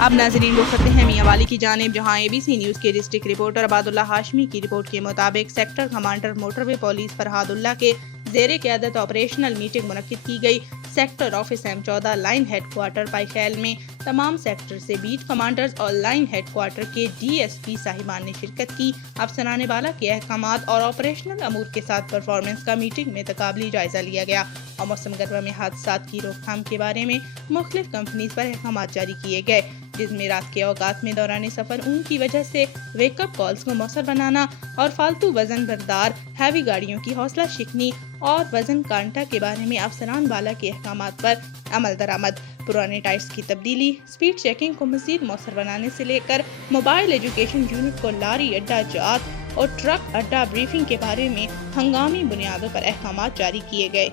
اب ناظرین رخ کرتے ہیں میانوالی کی جانب، جہاں ABC نیوز کے ڈسٹرکٹ رپورٹر عباد اللہ ہاشمی کی رپورٹ کے مطابق sector commander motorway police Farhad اللہ کے زیر قیادت آپریشنل میٹنگ منعقد کی گئی۔ Sector office M14 line head quarter پائی خیل میں تمام سیکٹر سے بیٹ کمانڈرز اور لائن ہیڈ کوارٹر کے DSP صاحبان نے شرکت کی۔ افسران بالا کے احکامات اور آپریشنل امور کے ساتھ پرفارمنس کا میٹنگ میں تقابلی جائزہ لیا گیا اور موسم گرما میں حادثات کی روک تھام کے بارے میں مختلف کمپنیز پر احکامات جاری کیے گئے، جس میں رات کے اوقات میں دوران سفر اون کی وجہ سے ویک اپ کالز کو مؤثر بنانا اور فالتو وزن بردار ہیوی گاڑیوں کی حوصلہ شکنی اور وزن کانٹا کے بارے میں افسران بالا کے احکامات پر عمل درآمد، پرانے ٹائرز کی تبدیلی، سپیڈ چیکنگ کو مزید مؤثر بنانے سے لے کر موبائل ایجوکیشن یونٹ کو لاری اڈا جات اور ٹرک اڈا بریفنگ کے بارے میں ہنگامی بنیادوں پر احکامات جاری کیے گئے۔